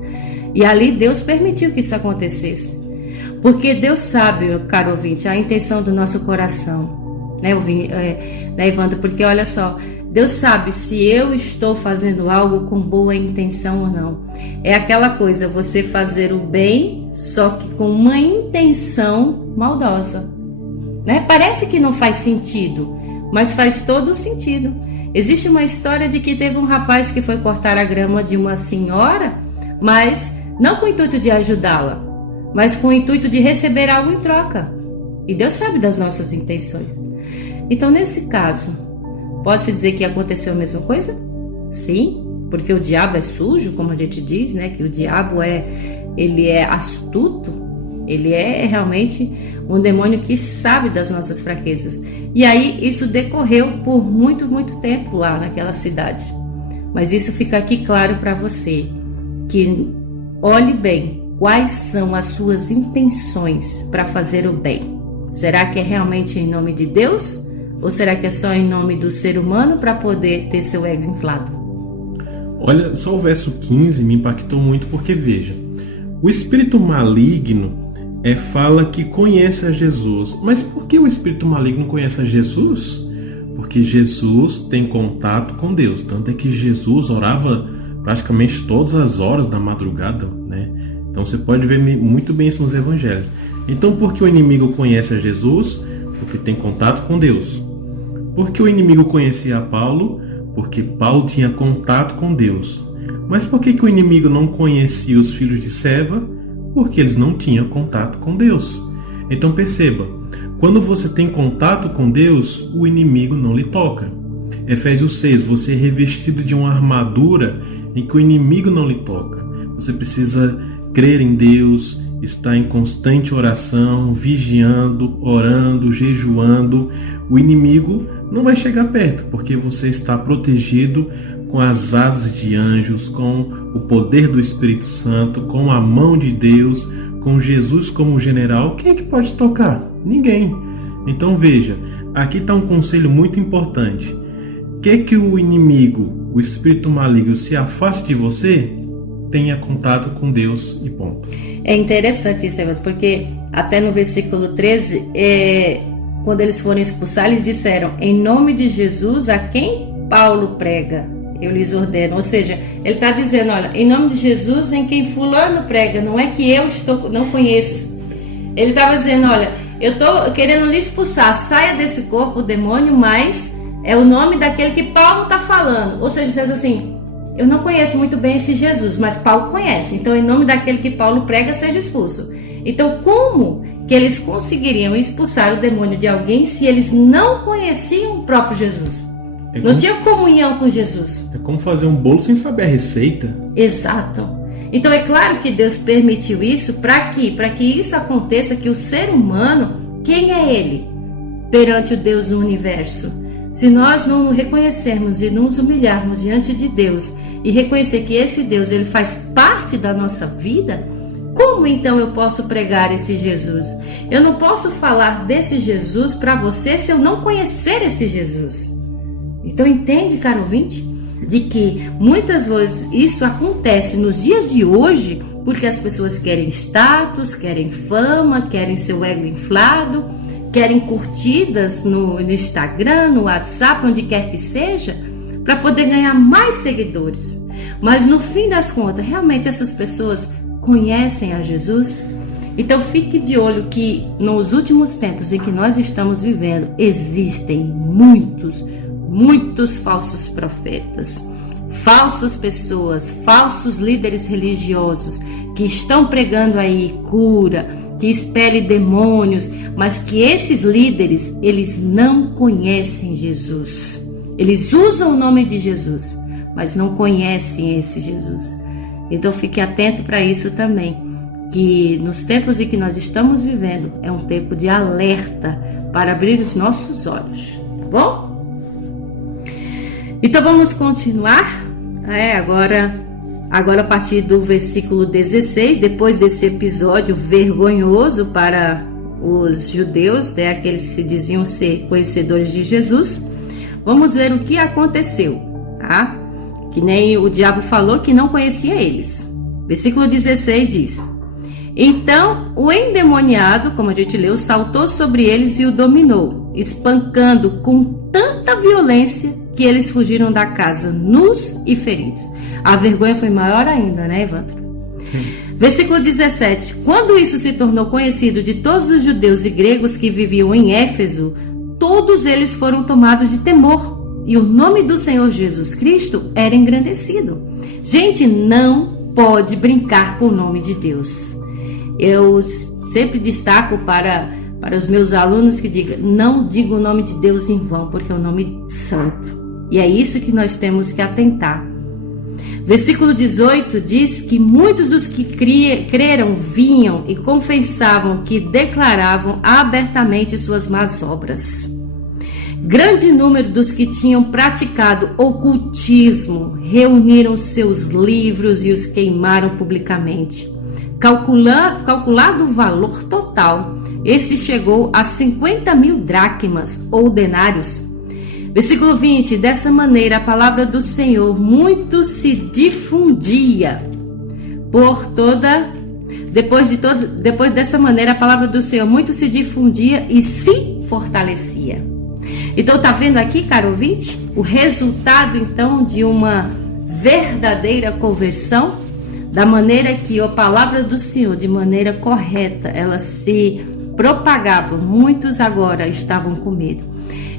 E ali Deus permitiu que isso acontecesse. Porque Deus sabe, caro ouvinte, a intenção do nosso coração, né, Evandro? Porque olha só, Deus sabe se eu estou fazendo algo com boa intenção ou não. É aquela coisa, você fazer o bem, só que com uma intenção maldosa, né? Parece que não faz sentido, mas faz todo sentido. Existe uma história de que teve um rapaz que foi cortar a grama de uma senhora, mas não com o intuito de ajudá-la, mas com o intuito de receber algo em troca. E Deus sabe das nossas intenções. Então, nesse caso, pode-se dizer que aconteceu a mesma coisa? Sim, porque o diabo é sujo, como a gente diz, né? Que o diabo ele é astuto, ele é realmente um demônio que sabe das nossas fraquezas. E aí isso decorreu por muito, muito tempo lá naquela cidade. Mas isso fica aqui claro para você, que olhe bem quais são as suas intenções para fazer o bem. Será que é realmente em nome de Deus? Ou será que é só em nome do ser humano para poder ter seu ego inflado? Olha, só o verso 15 me impactou muito porque, veja, o espírito maligno fala que conhece a Jesus. Mas por que o espírito maligno conhece a Jesus? Porque Jesus tem contato com Deus. Tanto é que Jesus orava praticamente todas as horas da madrugada, né? Então você pode ver muito bem isso nos evangelhos. Então por que o inimigo conhece a Jesus? Porque tem contato com Deus. Por que o inimigo conhecia a Paulo? Porque Paulo tinha contato com Deus. Mas por que o inimigo não conhecia os filhos de Seva? Porque eles não tinham contato com Deus. Então perceba, quando você tem contato com Deus, o inimigo não lhe toca. Efésios 6, você é revestido de uma armadura em que o inimigo não lhe toca. Você precisa crer em Deus, estar em constante oração, vigiando, orando, jejuando. O inimigo não vai chegar perto, porque você está protegido com as asas de anjos, com o poder do Espírito Santo, com a mão de Deus, com Jesus como general. Quem é que pode tocar? Ninguém. Então veja, aqui está um conselho muito importante. Quer que o inimigo, o espírito maligno, se afaste de você? Tenha contato com Deus e ponto. É interessante isso, Evandro, porque até no versículo 13, quando eles foram expulsar, eles disseram: em nome de Jesus, a quem Paulo prega, eu lhes ordeno. Ou seja, ele está dizendo: olha, em nome de Jesus, em quem fulano prega, não é que eu não conheço. Ele estava dizendo: olha, eu estou querendo lhe expulsar, saia desse corpo, o demônio, mas é o nome daquele que Paulo está falando. Ou seja, diz assim: eu não conheço muito bem esse Jesus, mas Paulo conhece. Então, em nome daquele que Paulo prega, seja expulso. Então, como que eles conseguiriam expulsar o demônio de alguém se eles não conheciam o próprio Jesus? Não tinha comunhão com Jesus. É como fazer um bolo sem saber a receita. Exato. Então, é claro que Deus permitiu isso para quê? Para que isso aconteça, que o ser humano, quem é ele perante o Deus no universo? Se nós não reconhecermos e nos humilharmos diante de Deus e reconhecer que esse Deus ele faz parte da nossa vida, como então eu posso pregar esse Jesus? Eu não posso falar desse Jesus para você se eu não conhecer esse Jesus. Então entende, caro ouvinte, de que muitas vezes isso acontece nos dias de hoje porque as pessoas querem status, querem fama, querem seu ego inflado, querem curtidas no Instagram, no WhatsApp, onde quer que seja, para poder ganhar mais seguidores. Mas no fim das contas, realmente essas pessoas conhecem a Jesus? Então fique de olho que nos últimos tempos em que nós estamos vivendo, existem muitos falsos profetas, falsas pessoas, falsos líderes religiosos que estão pregando aí cura, que expele demônios, mas que esses líderes, eles não conhecem Jesus. Eles usam o nome de Jesus, mas não conhecem esse Jesus. Então fique atento para isso também, que nos tempos em que nós estamos vivendo, é um tempo de alerta para abrir os nossos olhos, tá bom? Então vamos continuar, agora a partir do versículo 16, depois desse episódio vergonhoso para os judeus, aqueles que se diziam ser conhecedores de Jesus, vamos ver o que aconteceu, tá? Que nem o diabo falou que não conhecia eles. Versículo 16 diz: então o endemoniado, como a gente leu, saltou sobre eles e o dominou, espancando com tanta violência que eles fugiram da casa nus e feridos. A vergonha foi maior ainda, né, Evandro? Versículo 17. Quando isso se tornou conhecido de todos os judeus e gregos que viviam em Éfeso, todos todos eles foram tomados de temor, e o nome do Senhor Jesus Cristo era engrandecido. Gente, não pode brincar com o nome de Deus. Eu sempre destaco para os meus alunos que digam: não diga o nome de Deus em vão, porque é um nome santo. E é isso que nós temos que atentar. Versículo 18 diz que muitos dos que creram vinham e confessavam que declaravam abertamente suas más obras. Grande número dos que tinham praticado ocultismo reuniram seus livros e os queimaram publicamente. Calculado o valor total, este chegou a 50.000 dracmas ou denários. Versículo 20, dessa maneira a palavra do Senhor muito se difundia por toda... Depois dessa maneira a palavra do Senhor muito se difundia e se fortalecia. Então tá vendo aqui, caro ouvinte, o resultado então de uma verdadeira conversão, da maneira que a palavra do Senhor, de maneira correta, ela se propagava. Muitos agora estavam com medo.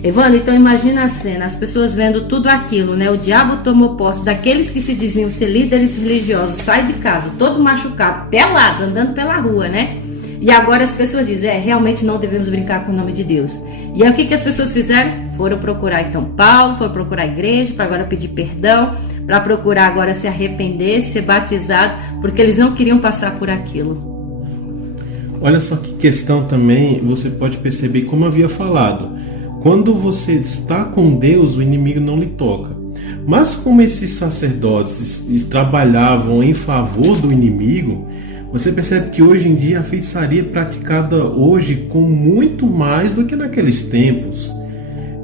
Evandro, então imagina a cena, as pessoas vendo tudo aquilo, né? O diabo tomou posse daqueles que se diziam ser líderes religiosos, sai de casa, todo machucado, pelado, andando pela rua, né? E agora as pessoas dizem, realmente não devemos brincar com o nome de Deus. E aí o que as pessoas fizeram? Foram procurar então Paulo, foram procurar a igreja para agora pedir perdão, para procurar agora se arrepender, ser batizado, porque eles não queriam passar por aquilo. Olha só que questão também, você pode perceber, como havia falado, quando você está com Deus, o inimigo não lhe toca. Mas como esses sacerdotes trabalhavam em favor do inimigo, você percebe que hoje em dia a feitiçaria é praticada hoje com muito mais do que naqueles tempos.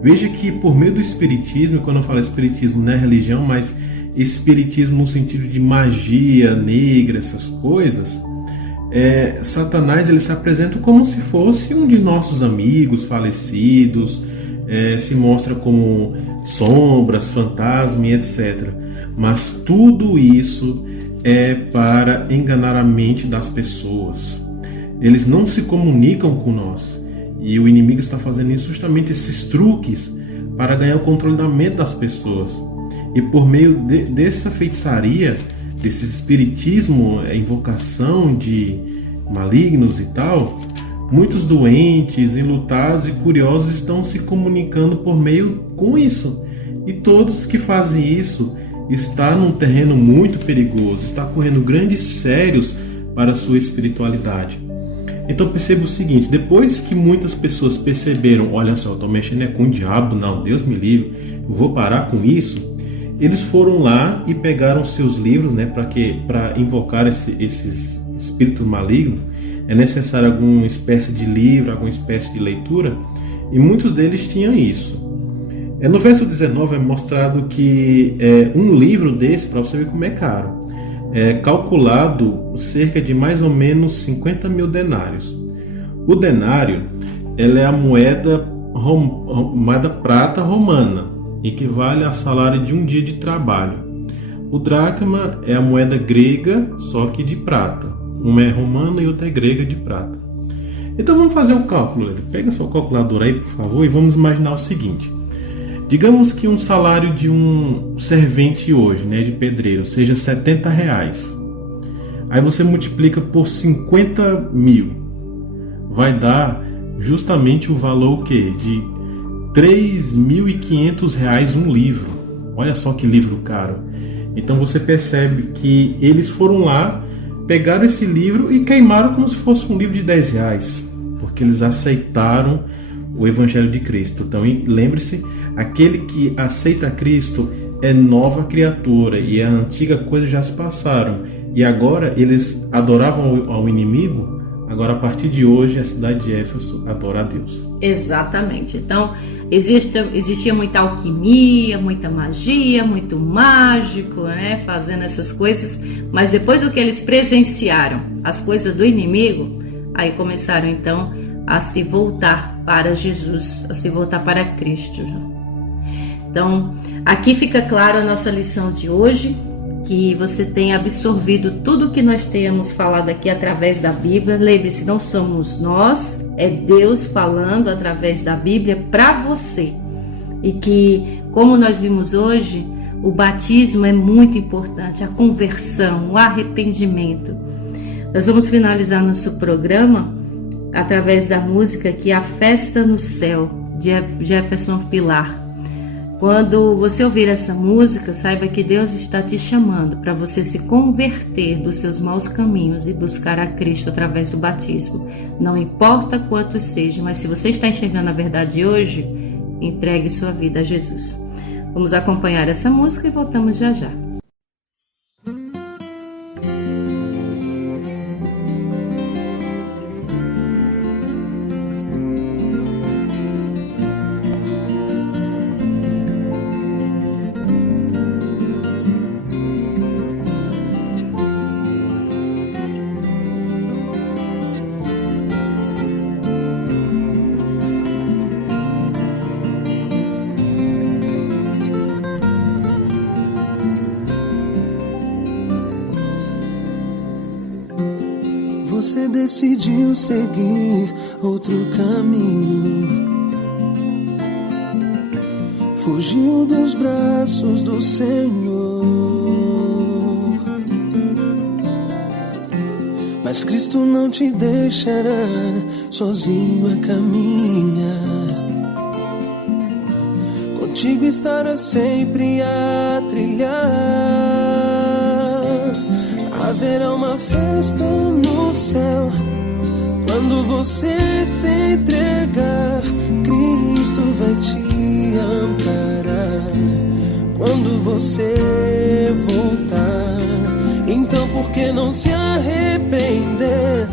Veja que por meio do espiritismo, quando eu falo espiritismo não é religião, mas espiritismo no sentido de magia negra, essas coisas, Satanás ele se apresenta como se fosse um de nossos amigos falecidos, se mostra como sombras, fantasma e etc. Mas tudo isso é para enganar a mente das pessoas. Eles não se comunicam com nós. E o inimigo está fazendo isso, justamente esses truques para ganhar o controle da mente das pessoas. E por meio dessa feitiçaria, desse espiritismo, invocação de malignos e tal, muitos doentes, enlutados e curiosos estão se comunicando por meio com isso. E todos que fazem isso estão num terreno muito perigoso, está correndo grandes sérios para a sua espiritualidade. Então perceba o seguinte, depois que muitas pessoas perceberam, olha só, eu estou mexendo com o diabo, não, Deus me livre, eu vou parar com isso, eles foram lá e pegaram seus livros, né, para invocar esses espíritos malignos. É necessário alguma espécie de livro, alguma espécie de leitura, e muitos deles tinham isso. No verso 19 é mostrado que um livro desse, para você ver como é caro, calculado cerca de mais ou menos 50.000 denários. O denário é a moeda prata romana, equivale a salário de um dia de trabalho. O dracma é a moeda grega, só que de prata. Uma é romana e outra é grega de prata. Então vamos fazer o cálculo. Pega sua calculadora aí, por favor, e vamos imaginar o seguinte. Digamos que um salário de um servente hoje, né, de pedreiro, seja R$70. Aí você multiplica por 50.000. Vai dar justamente o valor de R$3.500 um livro. Olha só que livro caro. Então você percebe que eles foram lá, pegaram esse livro e queimaram como se fosse um livro de R$10, porque eles aceitaram o Evangelho de Cristo. Então lembre-se, aquele que aceita Cristo é nova criatura, e a antiga coisa já se passaram, e agora eles adoravam ao inimigo. Agora, a partir de hoje, a cidade de Éfeso adora a Deus. Exatamente. Então, existia muita alquimia, muita magia, muito mágico, né? Fazendo essas coisas. Mas depois do que eles presenciaram, as coisas do inimigo, aí começaram, então, a se voltar para Jesus, a se voltar para Cristo. Então, aqui fica claro a nossa lição de hoje, que você tenha absorvido tudo que nós temos falado aqui através da Bíblia. Lembre-se, não somos nós, é Deus falando através da Bíblia para você. E que, como nós vimos hoje, o batismo é muito importante, a conversão, o arrependimento. Nós vamos finalizar nosso programa através da música que é A Festa no Céu, de Jefferson Pilar. Quando você ouvir essa música, saiba que Deus está te chamando para você se converter dos seus maus caminhos e buscar a Cristo através do batismo. Não importa quantos sejam, mas se você está enxergando a verdade hoje, entregue sua vida a Jesus. Vamos acompanhar essa música e voltamos já já. Você decidiu seguir outro caminho, fugiu dos braços do Senhor, mas Cristo não te deixará sozinho a caminhar. Contigo estará sempre a trilhar. Haverá uma festa no céu quando você se entregar. Cristo vai te amparar quando você voltar. Então por que não se arrepender?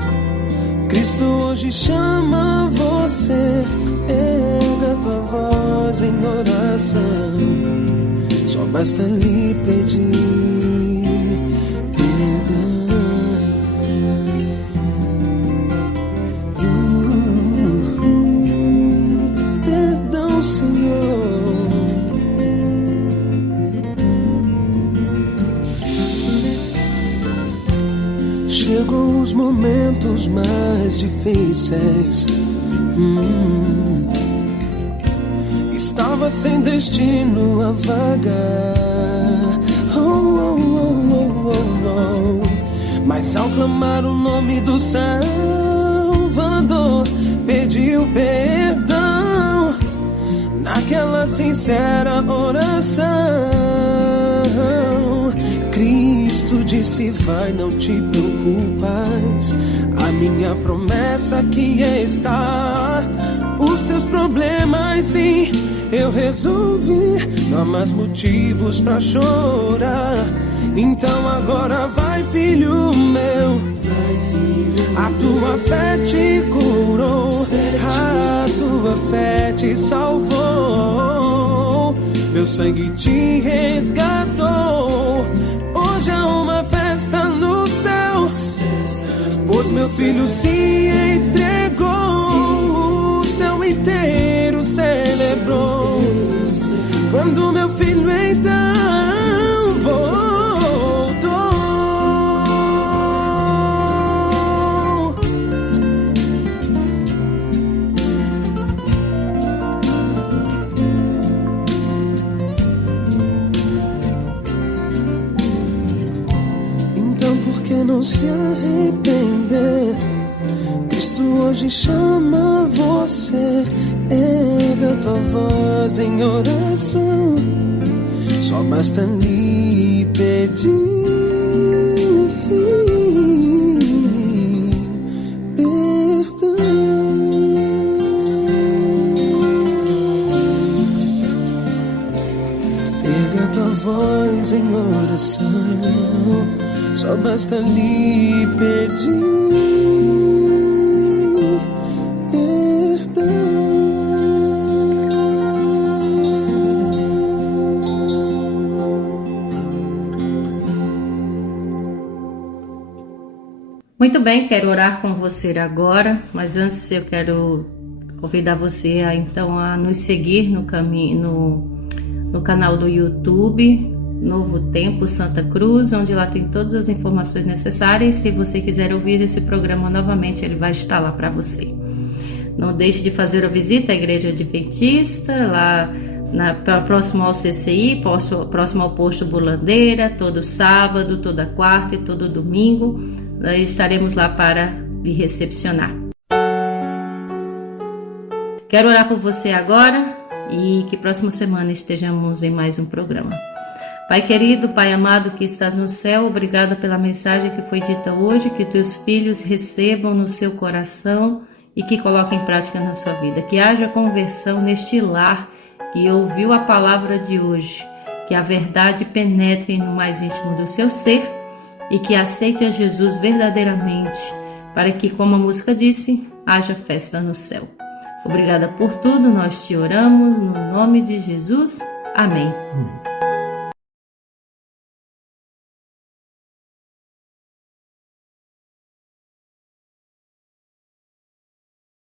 Cristo hoje chama você. Erga tua voz em oração, só basta lhe pedir. Chegou os momentos mais difíceis. Estava sem destino a vagar. Mas ao clamar o nome do Salvador, pediu perdão naquela sincera oração. Cristo disse: vai, não te preocupas, a minha promessa aqui está. Os teus problemas, sim, eu resolvi, não há mais motivos pra chorar. Então agora vai, filho meu, a tua fé te curou, a tua fé te salvou, meu sangue te resgatou. Hoje há uma festa no céu, pois meu filho se entregou. O céu inteiro celebrou quando meu filho então voltou. Então por que não se arrepender? Cristo hoje chama você. Erga tua voz em oração, só basta lhe pedir perdão. Erga tua voz em oração, só basta lhe pedir. Muito bem, quero orar com você agora, mas antes eu quero convidar você a nos seguir no canal do YouTube, Novo Tempo, Santa Cruz, onde lá tem todas as informações necessárias. Se você quiser ouvir esse programa novamente, ele vai estar lá para você. Não deixe de fazer a visita à Igreja Adventista, lá próximo ao CCI, próximo ao posto Bulandeira, todo sábado, toda quarta e todo domingo. Estaremos lá para lhe recepcionar. Quero orar por você agora e que próxima semana estejamos em mais um programa. Pai querido, Pai amado que estás no céu, obrigada pela mensagem que foi dita hoje, que teus filhos recebam no seu coração e que coloquem em prática na sua vida. Que haja conversão neste lar que ouviu a palavra de hoje, que a verdade penetre no mais íntimo do seu ser e que aceite a Jesus verdadeiramente, para que, como a música disse, haja festa no céu. Obrigada por tudo, nós te oramos no nome de Jesus. Amém.